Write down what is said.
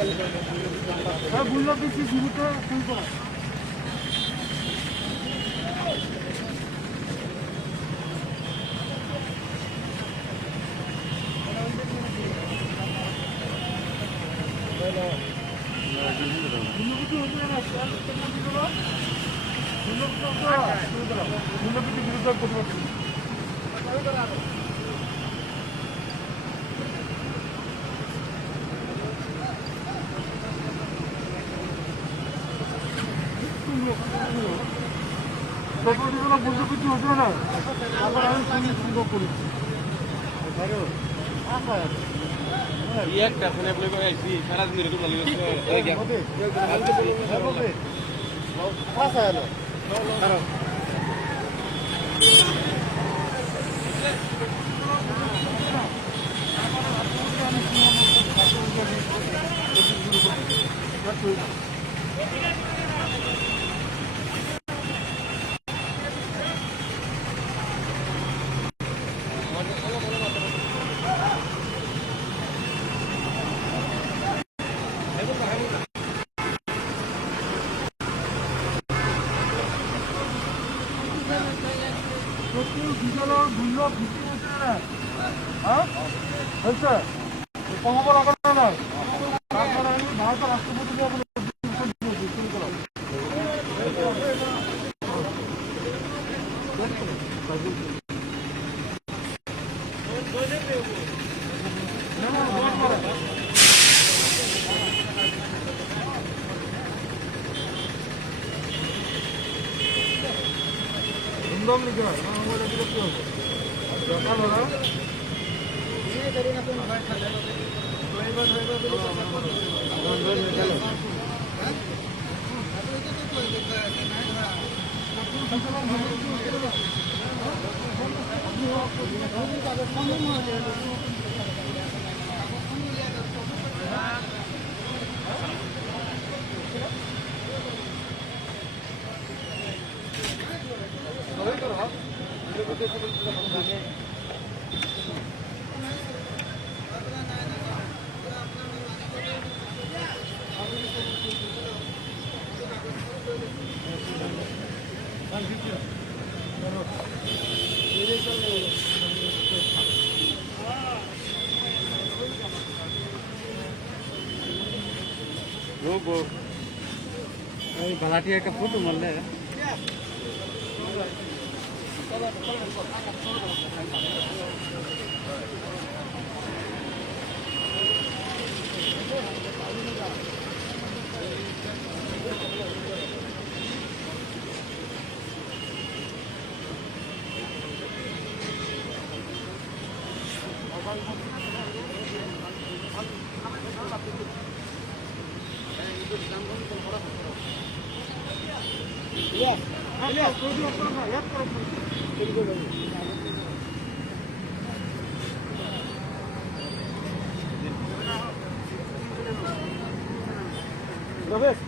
বুঝলো বেশি শুরুতে শুরু করা প্রতিগুলো বুঝতে কিছু হতো না আবার আমি সঙ্গে সুন্দর করেছি একটা ফোনে প্লে করে আইছি সারা দিন এরকম লাগি গেছে এই গেম পাঁচা এলো কারণ দুর্লভ ভিত্তি হচ্ছে না হ্যাঁ হয়েছে কমাবো লাগানো না তারপরে আমি ভারতের রাষ্ট্রপতি শুরু করলাম ধুমধাম লিখে কি হবে দরকার হলো বালাটি একটা ফটো মারলে রমেশ